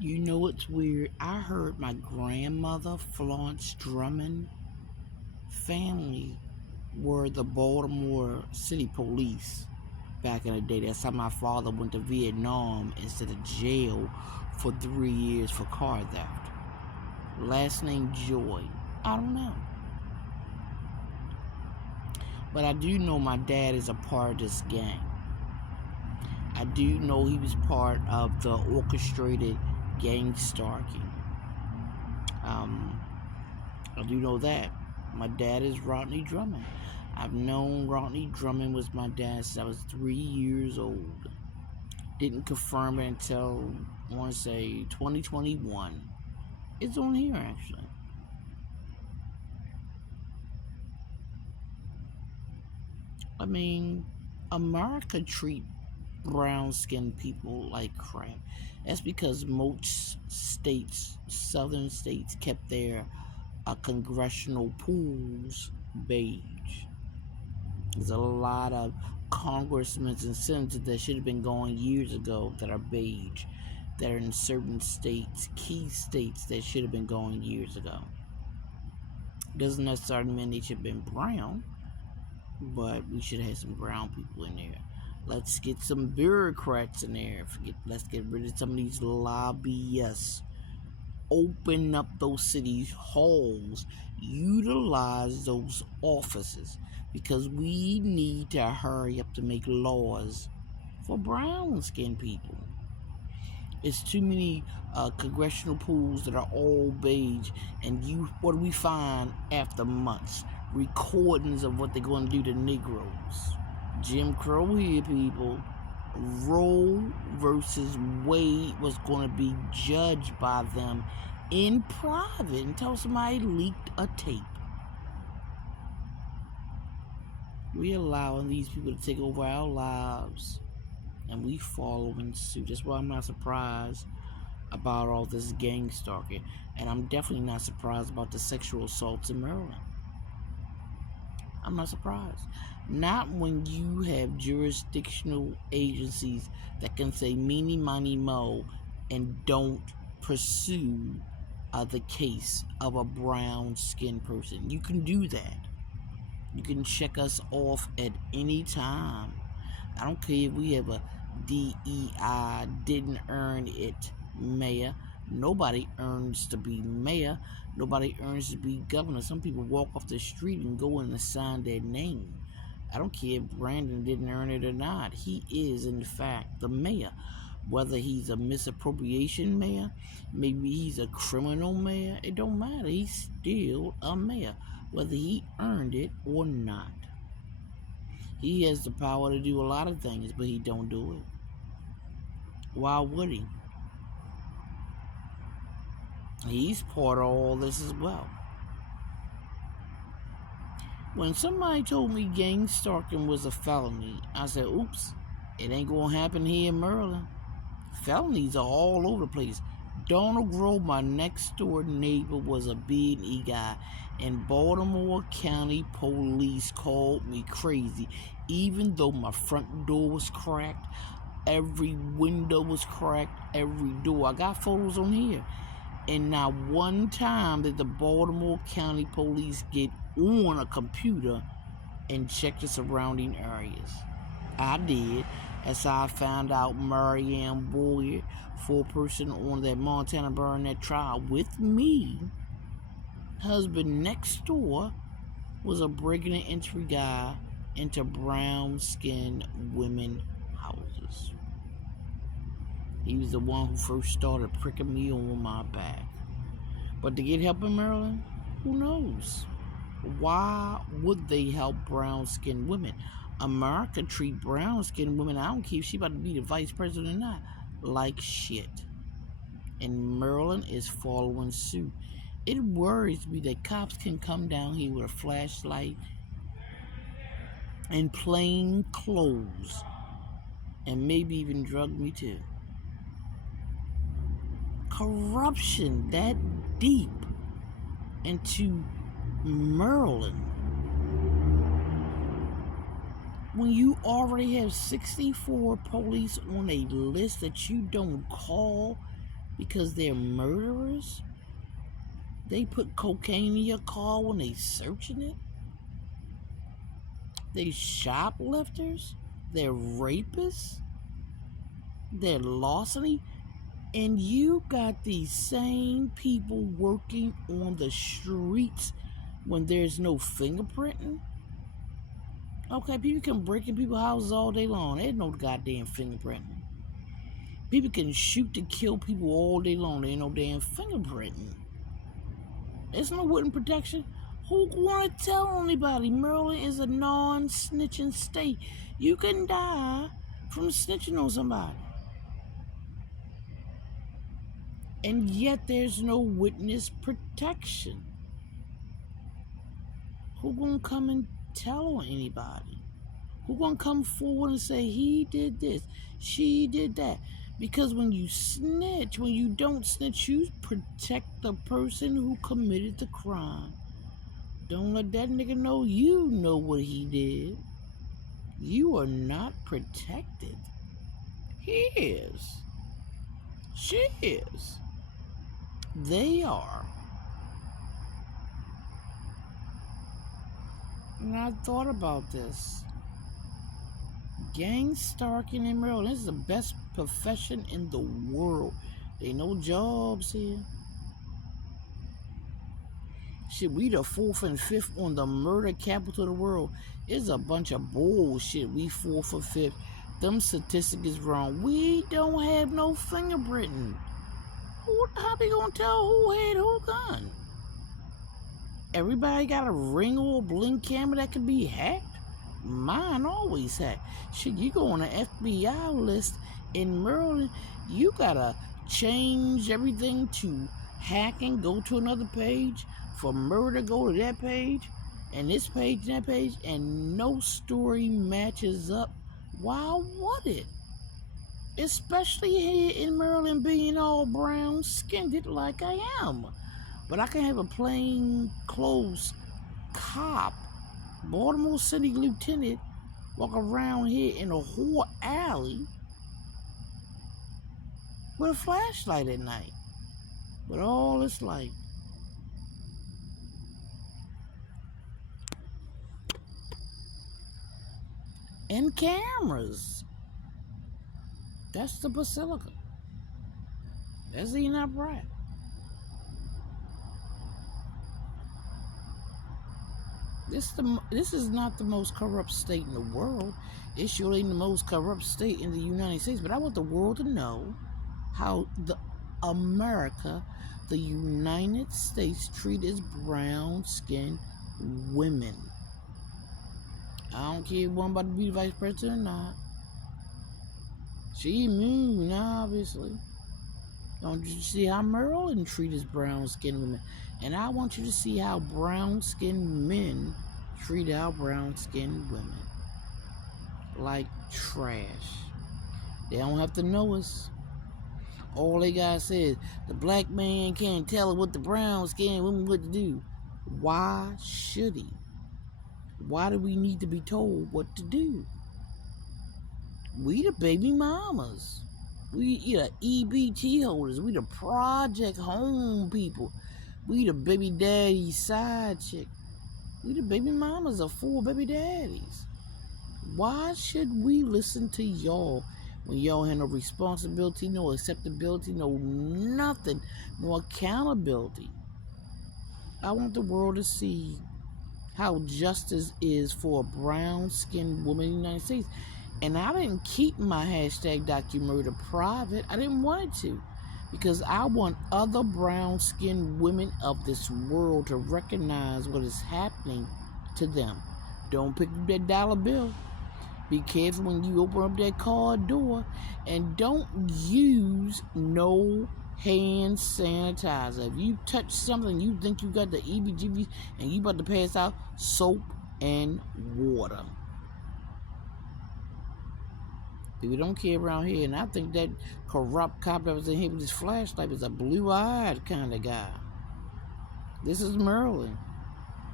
You know what's weird? I heard my grandmother, Florence Drummond, family were the Baltimore City Police back in the day. That's how my father went to Vietnam instead of jail for 3 years for car theft. Last name Joy. I don't know. But I do know my dad is a part of this gang. I do know he was part of the orchestrated gangstalking. I do know that. My dad is Rodney Drummond. I've known Rodney Drummond was my dad since I was 3 years old. Didn't confirm it until, I want to say, 2021. It's on here, actually. I mean, America treat brown-skinned people like crap. That's because most states, southern states, kept their congressional pools beige. There's a lot of congressmen and senators that should have been going years ago that are beige, that are in certain states, key states that should have been going years ago. Doesn't necessarily mean they should have been brown, but we should have some brown people in there. Let's get some bureaucrats in there. Let's get rid of some of these lobbyists. Open up those city halls. Utilize those offices, because we need to hurry up to make laws for brown-skinned people. It's too many congressional pools that are all beige, and what do we find after months? Recordings of what they're going to do to Negroes. Jim Crow here, people. Roe versus Wade was going to be judged by them in private until somebody leaked a tape. We're allowing these people to take over our lives, and we following suit. That's why I'm not surprised about all this gang stalking, and I'm definitely not surprised about the sexual assaults in Maryland. I'm not surprised. Not when you have jurisdictional agencies that can say meeny, miny, mo, and don't pursue the case of a brown-skinned person. You can do that. You can check us off at any time. I don't care if we have a DEI, didn't earn it, mayor. Nobody earns to be mayor. Nobody earns to be governor. Some people walk off the street and go in and sign their name. I don't care if Brandon didn't earn it or not. He is, in fact, the mayor. Whether he's a misappropriation mayor, maybe he's a criminal mayor, it don't matter. He's still a mayor, whether he earned it or not. He has the power to do a lot of things, but he don't do it. Why would he? He's part of all this as well. When somebody told me gang stalking was a felony, I said, oops, it ain't gonna happen here in Maryland. Felonies are all over the place. Donald Grove, my next door neighbor, was a B&E guy, and Baltimore County Police called me crazy, even though my front door was cracked, every window was cracked, every door. I got photos on here. And not one time did the Baltimore County Police get on a computer and check the surrounding areas. I did. That's how I found out Marianne Boyd, four-person on that Montana Burnett trial with me. Husband next door was a breaking and entry guy into brown-skinned women houses. He was the one who first started pricking me on my back. But to get help in Maryland, who knows? Why would they help brown-skinned women? America treat brown-skinned women, I don't care if she about to be the vice president or not, like shit. And Maryland is following suit. It worries me that cops can come down here with a flashlight and plain clothes and maybe even drug me too. Corruption that deep into Maryland, when you already have 64 police on a list that you don't call, because they're murderers? They put cocaine in your car when they searching it? They shoplifters? They're rapists? They're larceny? And you got these same people working on the streets when there's no fingerprinting? Okay, people can break in people's houses all day long. There's no goddamn fingerprinting. People can shoot to kill people all day long. There ain't no damn fingerprinting. There's no written protection. Who want to tell anybody? Maryland is a non-snitching state. You can die from snitching on somebody. And yet there's no witness protection. Who gonna come and tell on anybody? Who gonna come forward and say he did this, she did that? Because when you snitch, when you don't snitch, you protect the person who committed the crime. Don't let that nigga know you know what he did. You are not protected. He is. She is. They are. And I thought about this. Gangstalking in Maryland, this is the best profession in the world. There ain't no jobs here. Shit, we the 4th and 5th on the murder capital of the world. It's a bunch of bullshit. We 4th or 5th. Them statistics is wrong. We don't have no fingerprinting. How they gonna tell who had who gun? Everybody got a ring or a blink camera that can be hacked? Mine always hacked. Shit, you go on an FBI list in Maryland, you gotta change everything to hacking, go to another page. For murder, go to that page, and this page, and that page, and no story matches up. Why would it? Especially here in Maryland, being all brown-skinned like I am. But I can have a plain clothes cop, Baltimore City lieutenant, walk around here in a whole alley with a flashlight at night. With all this light. And cameras. That's the Basilica. That's Enoch Pratt. This is not the most corrupt state in the world. It surely ain't the most corrupt state in the United States. But I want the world to know how America, the United States, treat its brown-skinned women. I don't care if one about to be the vice president or not. She immune, obviously. Don't you see how Maryland treats its brown-skinned women? And I want you to see how brown-skinned men treat our brown-skinned women. Like trash. They don't have to know us. All they gotta say is, the black man can't tell what the brown-skinned woman what to do. Why should he? Why do we need to be told what to do? We the baby mamas. We the EBT holders. We the project home people. We the baby daddy side chick. We the baby mamas of 4 baby daddies. Why should we listen to y'all when y'all have no responsibility, no acceptability, no nothing, no accountability? I want the world to see how justice is for a brown-skinned woman in the United States. And I didn't keep my hashtag DocuMurder private. I didn't want it to. Because I want other brown-skinned women of this world to recognize what is happening to them. Don't pick up that dollar bill. Be careful when you open up that car door. And don't use no hand sanitizer. If you touch something you think you got the EBGB and you about to pass out, soap and water. People don't care around here, and I think that corrupt cop that was in here with his flashlight is a blue-eyed kind of guy. This is Maryland.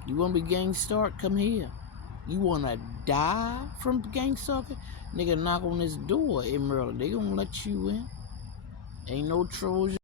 You want to be gangstalked? Come here. You want to die from gangstalking? Nigga, knock on this door in Maryland. They gonna let you in. Ain't no Trojan.